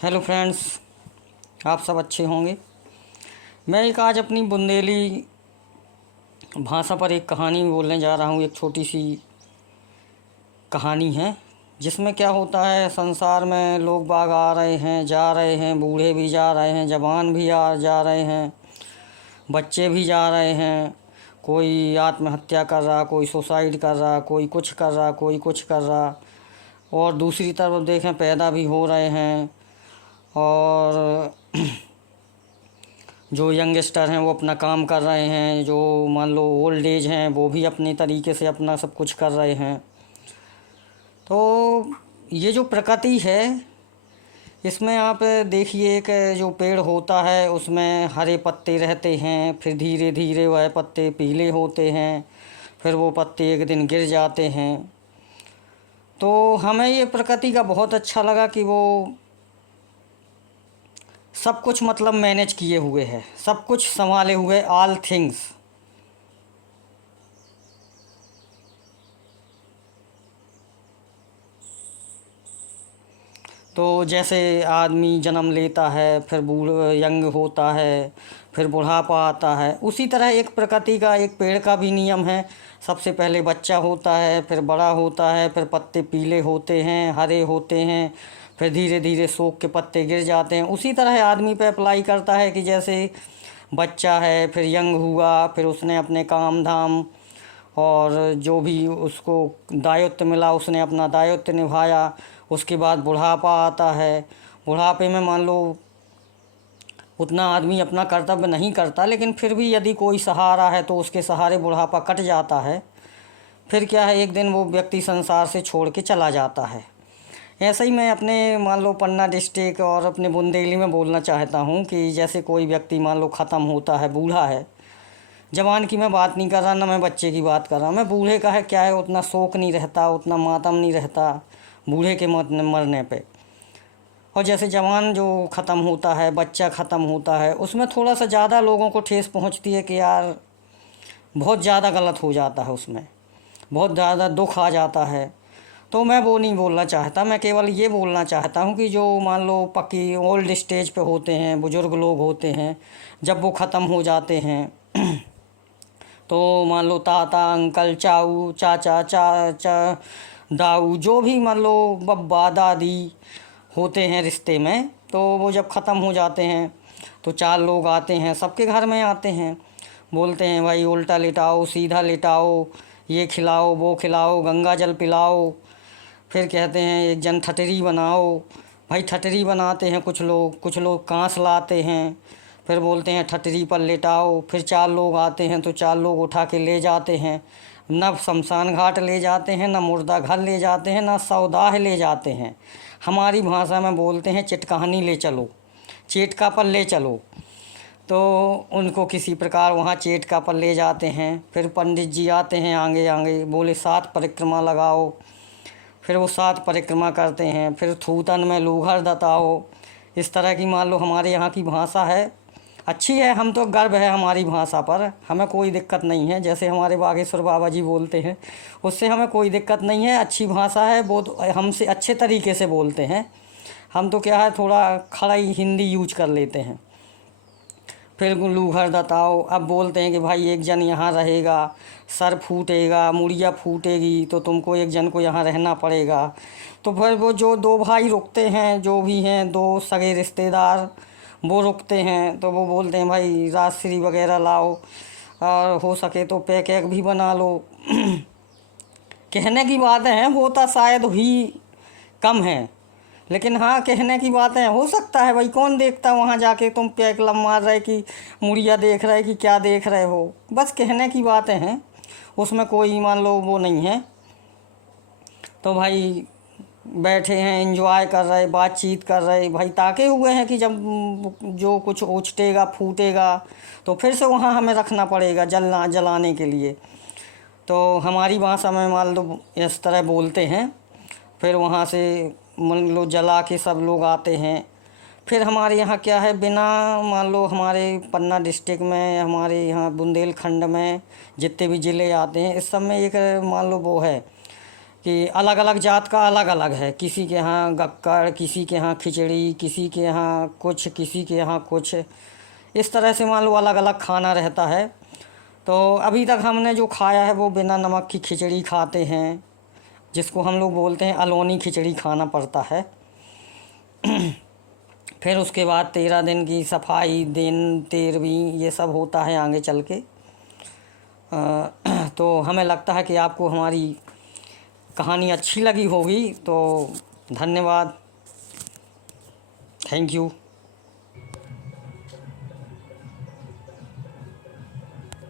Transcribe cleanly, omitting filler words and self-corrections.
Hello friends, आप सब अच्छे होंगे। मैं एक आज अपनी बुंदेली भाषा पर एक कहानी बोलने जा रहा हूँ। एक छोटी सी कहानी है जिसमें क्या होता है, संसार में लोग बाग आ रहे हैं, जा रहे हैं, बूढ़े भी जा रहे हैं, जवान भी आ जा रहे हैं, बच्चे भी जा रहे हैं। कोई आत्महत्या कर रहा, कोई सुसाइड कर रहा, कोई कुछ कर रहा, कोई कुछ कर रहा। और दूसरी तरफ देखें, पैदा भी हो रहे हैं। और जो यंगस्टर हैं वो अपना काम कर रहे हैं, जो मान लो ओल्ड एज हैं वो भी अपने तरीके से अपना सब कुछ कर रहे हैं। तो ये जो प्रकृति है, इसमें आप देखिए, एक जो पेड़ होता है उसमें हरे पत्ते रहते हैं, फिर धीरे धीरे वह पत्ते पीले होते हैं, फिर वो पत्ते एक दिन गिर जाते हैं। तो हमें ये प्रकृति का बहुत अच्छा लगा कि वो सब कुछ मतलब मैनेज किए हुए है, सब कुछ संभाले हुए, ऑल थिंग्स। तो जैसे आदमी जन्म लेता है, फिर बूढ़ यंग होता है, फिर बुढ़ापा आता है, उसी तरह एक प्रकृति का, एक पेड़ का भी नियम है। सबसे पहले बच्चा होता है, फिर बड़ा होता है, फिर पत्ते पीले होते हैं, हरे होते हैं, फिर धीरे धीरे सूख के पत्ते गिर जाते हैं। उसी तरह आदमी पे अप्लाई करता है कि जैसे बच्चा है, फिर यंग हुआ, फिर उसने अपने काम धाम और जो भी उसको दायित्व मिला उसने अपना दायित्व निभाया। उसके बाद बुढ़ापा आता है। बुढ़ापे में मान लो उतना आदमी अपना कर्तव्य नहीं करता, लेकिन फिर भी यदि कोई सहारा है तो उसके सहारे बुढ़ापा कट जाता है। फिर क्या है, एक दिन वो व्यक्ति संसार से छोड़ के चला जाता है। ऐसे ही मैं अपने मान लो पन्ना डिस्ट्रिक्ट और अपने बुंदेली में बोलना चाहता हूँ कि जैसे कोई व्यक्ति मान लो ख़त्म होता है, बूढ़ा है। जवान की मैं बात नहीं कर रहा, ना मैं बच्चे की बात कर रहा, मैं बूढ़े का है। क्या है, उतना शोक नहीं रहता, उतना मातम नहीं रहता बूढ़े के मरने पे। और जैसे जवान जो ख़त्म होता है, बच्चा ख़त्म होता है, उसमें थोड़ा सा ज़्यादा लोगों को ठेस पहुंचती है कि यार बहुत ज़्यादा गलत हो जाता है, उसमें बहुत ज़्यादा दुख आ जाता है। तो मैं वो नहीं बोलना चाहता, मैं केवल ये बोलना चाहता हूँ कि जो मान लो पक्की ओल्ड स्टेज पे होते हैं, बुज़ुर्ग लोग होते हैं, जब वो ख़त्म हो जाते हैं तो मान लो ताता, अंकल, चाऊ, चाचा, चाचा, दाऊ, जो भी मान लो बब्बा दादी होते हैं रिश्ते में, तो वो जब ख़त्म हो जाते हैं तो चार लोग आते हैं, सबके घर में आते हैं, बोलते हैं भाई उल्टा लिटाओ, सीधा लिटाओ, ये खिलाओ, वो खिलाओ, गंगा जल पिलाओ। फिर कहते हैं एक जन ठटरी बनाओ। भाई ठटरी बनाते हैं कुछ लोग कांस लाते हैं, फिर बोलते हैं ठटरी पर लेटाओ। फिर चार लोग आते हैं तो चार लोग उठा के ले जाते हैं। न शमशान घाट ले जाते हैं, न मुर्दा घर ले जाते हैं, न सौदाह ले जाते हैं। हमारी भाषा में बोलते हैं चिटकहानी ले चलो, चेटका पर ले चलो। तो उनको किसी प्रकार वहाँ चेटका पर ले जाते हैं। फिर पंडित जी आते हैं आगे आगे, बोले 7 परिक्रमा लगाओ। फिर वो 7 परिक्रमा करते हैं। फिर थूतन में लूहर दताओ। इस तरह की मान लो हमारे यहाँ की भाषा है, अच्छी है। हम तो गर्व है हमारी भाषा पर, हमें कोई दिक्कत नहीं है। जैसे हमारे बागेश्वर बाबा जी बोलते हैं, उससे हमें कोई दिक्कत नहीं है। अच्छी भाषा है, बहुत हमसे अच्छे तरीके से बोलते हैं। हम तो क्या है, थोड़ा खड़ी हिंदी यूज कर लेते हैं। फिर लूहर दताओ, अब बोलते हैं कि भाई एक जन यहाँ रहेगा, सर फूटेगा, मुड़िया फूटेगी, तो तुमको एक जन को यहाँ रहना पड़ेगा। तो फिर वो जो 2 भाई रुकते हैं, जो भी हैं 2 सगे रिश्तेदार, वो रुकते हैं। तो वो बोलते हैं भाई राजश्री वगैरह लाओ, और हो सके तो पैक एक भी बना लो। कहने की बातें हैं, होता शायद ही कम है, लेकिन हाँ कहने की बातें हो सकता है। भाई कौन देखता वहाँ जाके तुम पैक लम मार रहे कि मुड़िया देख रहे कि क्या देख रहे हो, बस कहने की बातें हैं, उसमें कोई मान लो वो नहीं है। तो भाई बैठे हैं, एंजॉय कर रहे, बातचीत कर रहे, भाई ताके हुए हैं कि जब जो कुछ उछटेगा फूटेगा तो फिर से वहाँ हमें रखना पड़ेगा जलाने के लिए। तो हमारी भाषा में मान लो इस तरह बोलते हैं। फिर वहाँ से मान लो जला के सब लोग आते हैं। फिर हमारे यहाँ क्या है, बिना मान लो हमारे पन्ना डिस्ट्रिक्ट में, हमारे यहाँ बुंदेलखंड में जितने भी ज़िले आते हैं, इस सब में एक मान लो वो है कि अलग अलग जात का अलग अलग है, किसी के यहाँ गक्कड़, किसी के यहाँ खिचड़ी, किसी के यहाँ कुछ, किसी के यहाँ कुछ, इस तरह से मान लो अलग अलग खाना रहता है। तो अभी तक हमने जो खाया है वो बिना नमक की खिचड़ी खाते हैं, जिसको हम लोग बोलते हैं अलोनी खिचड़ी खाना पड़ता है। फिर उसके बाद 13 दिन की सफाई, दिन 13वीं, ये सब होता है आगे चल के। तो हमें लगता है कि आपको हमारी कहानी अच्छी लगी होगी। तो धन्यवाद, थैंक यू।